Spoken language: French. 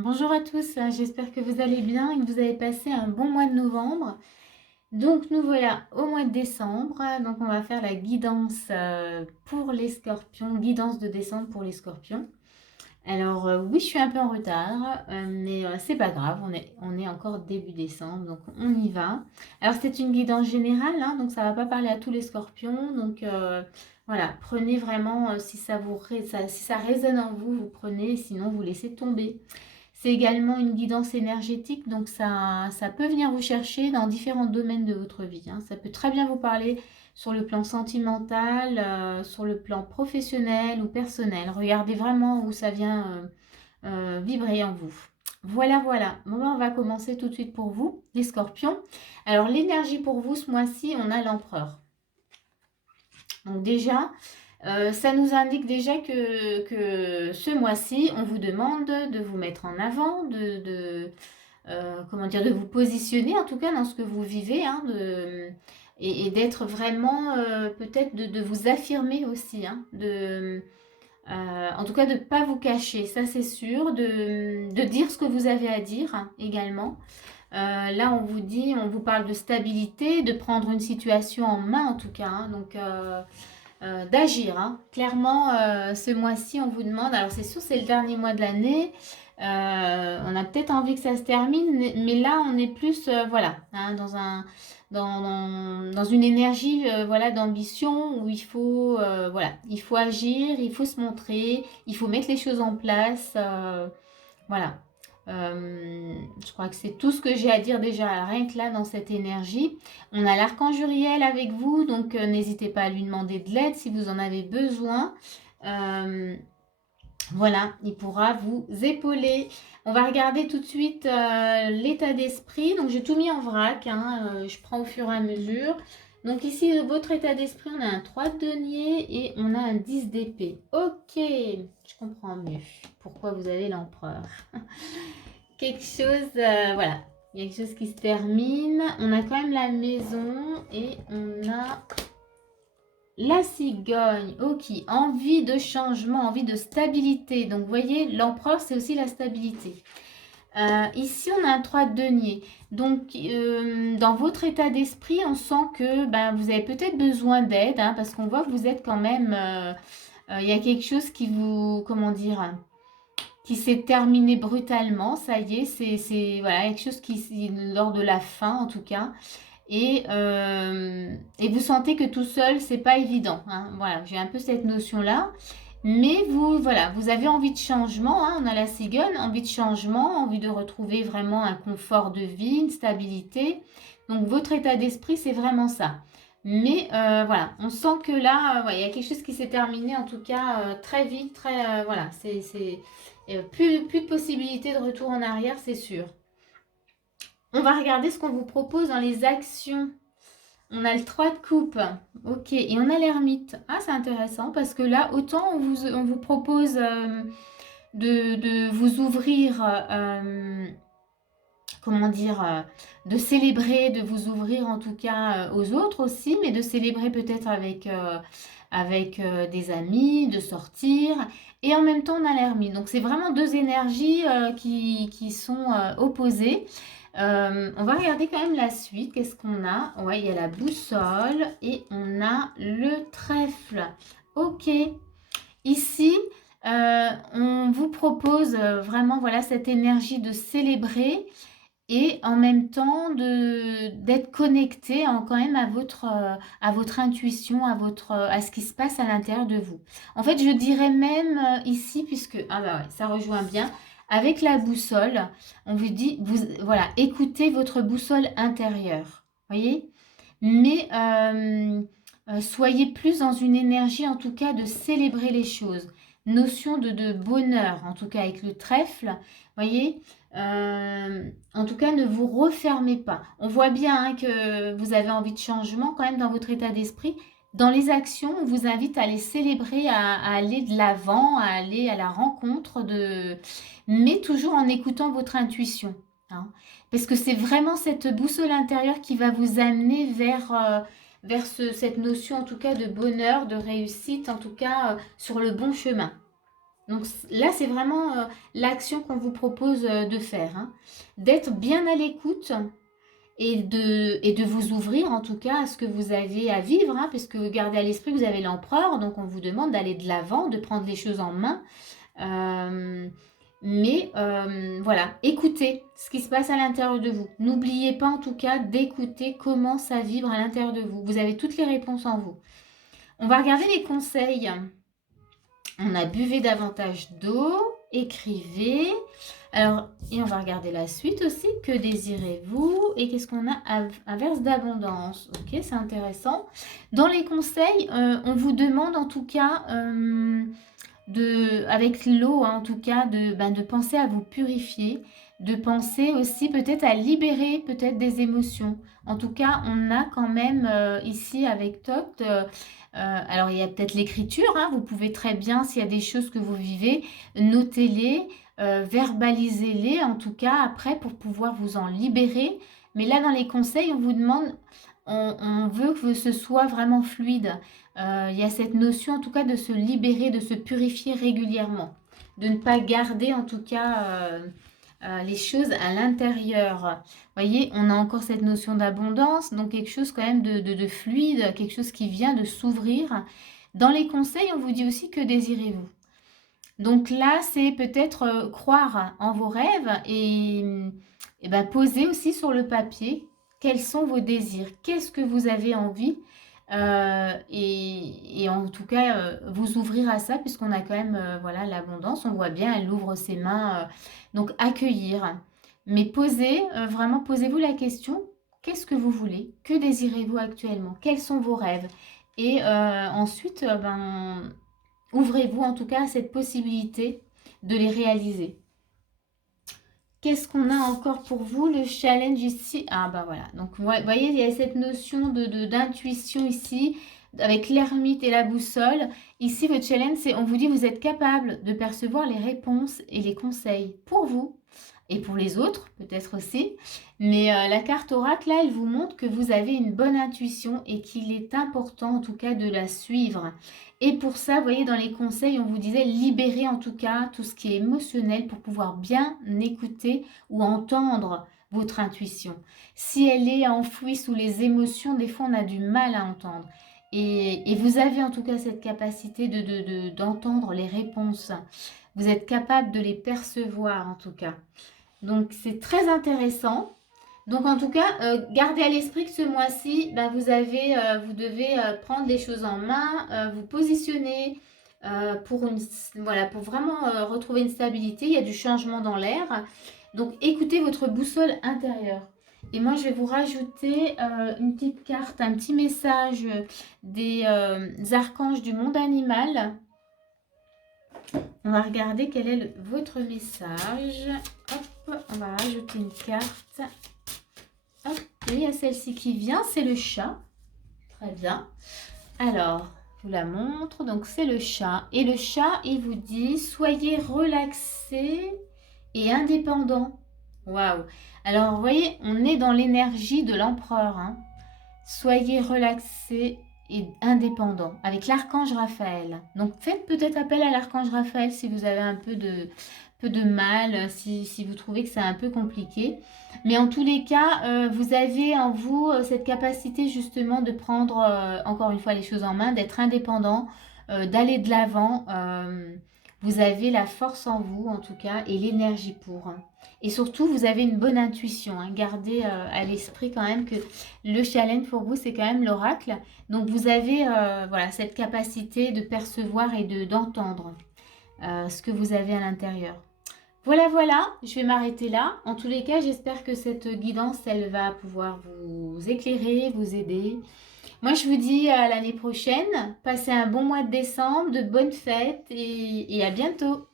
Bonjour à tous, j'espère que vous allez bien et que vous avez passé un bon mois de novembre. Donc nous voilà au mois de décembre, donc on va faire la guidance pour les scorpions, guidance de décembre pour les scorpions. Alors oui, je suis un peu en retard, mais c'est pas grave, on est encore début décembre, donc on y va. Alors c'est une guidance générale, hein, donc ça va pas parler à tous les scorpions, donc voilà, prenez vraiment, si ça résonne en vous, vous prenez, sinon vous laissez tomber. C'est également une guidance énergétique, donc ça peut venir vous chercher dans différents domaines de votre vie, hein. Ça peut très bien vous parler sur le plan sentimental, sur le plan professionnel ou personnel. Regardez vraiment où ça vient vibrer en vous. Voilà, voilà. Bon, ben, on va commencer tout de suite pour vous, les scorpions. Alors, l'énergie pour vous ce mois-ci, on a l'empereur. Donc déjà, ça nous indique déjà que ce mois-ci, on vous demande de vous mettre en avant, comment dire, de vous positionner en tout cas dans ce que vous vivez, hein, et d'être vraiment, peut-être de vous affirmer aussi, hein, en tout cas de ne pas vous cacher, ça c'est sûr, de dire ce que vous avez à dire, hein, également. Là, on vous parle de stabilité, de prendre une situation en main en tout cas, hein, donc d'agir, hein. Clairement, ce mois-ci, on vous demande, alors c'est sûr, c'est le dernier mois de l'année, on a peut-être envie que ça se termine, mais là, on est plus, voilà, hein, dans une énergie, voilà, d'ambition où il faut, voilà, il faut agir, il faut se montrer, il faut mettre les choses en place, voilà. Je crois que c'est tout ce que j'ai à dire déjà, rien que là, dans cette énergie. On a l'archange Uriel avec vous, donc n'hésitez pas à lui demander de l'aide si vous en avez besoin. Euh, voilà, il pourra vous épauler. On va regarder tout de suite l'état d'esprit. Donc j'ai tout mis en vrac, hein, je prends au fur et à mesure. Donc ici, votre état d'esprit, on a un 3 de denier et on a un 10 d'épée. Ok, je comprends mieux pourquoi vous avez l'empereur. Quelque chose, voilà, il y a quelque chose qui se termine. On a quand même la maison et on a la cigogne. Ok, envie de changement, envie de stabilité. Donc, vous voyez, l'empereur, c'est aussi la stabilité. Ici, on a un 3 de denier. Donc, dans votre état d'esprit, on sent que ben, vous avez peut-être besoin d'aide, hein, parce qu'on voit que vous êtes quand même... il y a quelque chose qui vous... Comment dire, qui s'est terminé brutalement, ça y est, c'est voilà, quelque chose qui, lors de la fin en tout cas, et vous sentez que tout seul, c'est pas évident, hein. Voilà, j'ai un peu cette notion-là, mais vous, voilà, vous avez envie de changement, hein, on a la cigogne, envie de changement, envie de retrouver vraiment un confort de vie, une stabilité, donc votre état d'esprit, c'est vraiment ça. Mais voilà, on sent que là, ouais, il y a quelque chose qui s'est terminé, en tout cas, très vite, très, voilà, plus de possibilité de retour en arrière, c'est sûr. On va regarder ce qu'on vous propose dans les actions. On a le 3 de coupe. Ok, et on a l'ermite. Ah, c'est intéressant parce que là, autant on vous propose de vous ouvrir, comment dire, de célébrer, de vous ouvrir en tout cas aux autres aussi, mais de célébrer peut-être avec des amis, de sortir. Et en même temps, on a l'hermine. Donc, c'est vraiment deux énergies qui sont opposées. On va regarder quand même la suite. Qu'est-ce qu'on a? Ouais, il y a la boussole et on a le trèfle. Ok. Ici, on vous propose vraiment voilà, cette énergie de célébrer et en même temps d'être connecté quand même à votre intuition, à ce qui se passe à l'intérieur de vous. En fait, je dirais même ici, puisque ah bah ouais, ça rejoint bien, avec la boussole, on vous dit, voilà, écoutez votre boussole intérieure, voyez? Mais soyez plus dans une énergie, en tout cas, de célébrer les choses. Notion de bonheur, en tout cas avec le trèfle, voyez? En tout cas, ne vous refermez pas. On voit bien hein, que vous avez envie de changement quand même dans votre état d'esprit. Dans les actions, on vous invite à les célébrer, à aller de l'avant, à aller à la rencontre de... Mais toujours en écoutant votre intuition, hein. Parce que c'est vraiment cette boussole intérieure qui va vous amener vers cette notion en tout cas de bonheur, de réussite, en tout cas sur le bon chemin. Donc là, c'est vraiment l'action qu'on vous propose de faire, hein. D'être bien à l'écoute et de vous ouvrir en tout cas à ce que vous avez à vivre, hein, parce que gardez à l'esprit que vous avez l'empereur, donc on vous demande d'aller de l'avant, de prendre les choses en main. Voilà, écoutez ce qui se passe à l'intérieur de vous. N'oubliez pas en tout cas d'écouter comment ça vibre à l'intérieur de vous. Vous avez toutes les réponses en vous. On va regarder les conseils. On a buvez davantage d'eau, écrivez. Alors, et on va regarder la suite aussi. Que désirez-vous? Et qu'est-ce qu'on a? Inverse d'abondance. Ok, c'est intéressant. Dans les conseils, on vous demande en tout cas, avec l'eau, hein, en tout cas, de penser à vous purifier, de penser aussi peut-être à libérer peut-être des émotions. En tout cas, on a quand même ici avec Toct, alors il y a peut-être l'écriture, hein, vous pouvez très bien, s'il y a des choses que vous vivez, notez-les, verbalisez-les en tout cas après pour pouvoir vous en libérer. Mais là dans les conseils, on vous demande, on veut que ce soit vraiment fluide. Il y a cette notion en tout cas de se libérer, de se purifier régulièrement, de ne pas garder en tout cas les choses à l'intérieur. Vous voyez, on a encore cette notion d'abondance, donc quelque chose quand même de fluide, quelque chose qui vient de s'ouvrir. Dans les conseils, on vous dit aussi que désirez-vous. Donc là, c'est peut-être croire en vos rêves et ben, poser aussi sur le papier quels sont vos désirs, qu'est-ce que vous avez envie et en tout cas vous ouvrir à ça puisqu'on a quand même voilà l'abondance, on voit bien, elle ouvre ses mains, donc accueillir. Mais posez, vraiment posez-vous la question, qu'est-ce que vous voulez? Que désirez-vous actuellement? Quels sont vos rêves? Et ensuite, ben, ouvrez-vous en tout cas à cette possibilité de les réaliser. Qu'est-ce qu'on a encore pour vous? Le challenge ici. Ah bah voilà. Donc vous voyez, il y a cette notion d'intuition ici, avec l'ermite et la boussole. Ici, votre challenge, c'est on vous dit vous êtes capable de percevoir les réponses et les conseils pour vous et pour les autres, peut-être aussi. Mais la carte oracle, là, elle vous montre que vous avez une bonne intuition et qu'il est important, en tout cas, de la suivre. Et pour ça, vous voyez, dans les conseils, on vous disait libérer, en tout cas, tout ce qui est émotionnel pour pouvoir bien écouter ou entendre votre intuition. Si elle est enfouie sous les émotions, des fois, on a du mal à entendre. Et vous avez, en tout cas, cette capacité d'entendre les réponses. Vous êtes capable de les percevoir, en tout cas. Donc, c'est très intéressant. Donc, en tout cas, gardez à l'esprit que ce mois-ci, bah, vous devez prendre les choses en main, vous positionner voilà, pour vraiment retrouver une stabilité. Il y a du changement dans l'air. Donc, écoutez votre boussole intérieure. Et moi, je vais vous rajouter une petite carte, un petit message des archanges du monde animal. On va regarder quel est votre message. Hop, on va rajouter une carte. Hop, et il y a celle-ci qui vient, c'est le chat. Très bien. Alors, je vous la montre. Donc, c'est le chat. Et le chat, il vous dit, soyez relaxé et indépendant. Waouh. Alors, vous voyez, on est dans l'énergie de l'empereur, hein. Soyez relaxé et indépendant avec l'archange Raphaël. Donc faites peut-être appel à l'archange Raphaël si vous avez un peu de mal, si vous trouvez que c'est un peu compliqué. Mais en tous les cas, vous avez en vous cette capacité justement de prendre encore une fois les choses en main, d'être indépendant, d'aller de l'avant. Vous avez la force en vous en tout cas et l'énergie pour. Et surtout, vous avez une bonne intuition, hein. Gardez à l'esprit quand même que le challenge pour vous, c'est quand même l'oracle. Donc, vous avez voilà, cette capacité de percevoir et d'entendre ce que vous avez à l'intérieur. Voilà, voilà, je vais m'arrêter là. En tous les cas, j'espère que cette guidance, elle va pouvoir vous éclairer, vous aider. Moi, je vous dis à l'année prochaine. Passez un bon mois de décembre, de bonnes fêtes et à bientôt.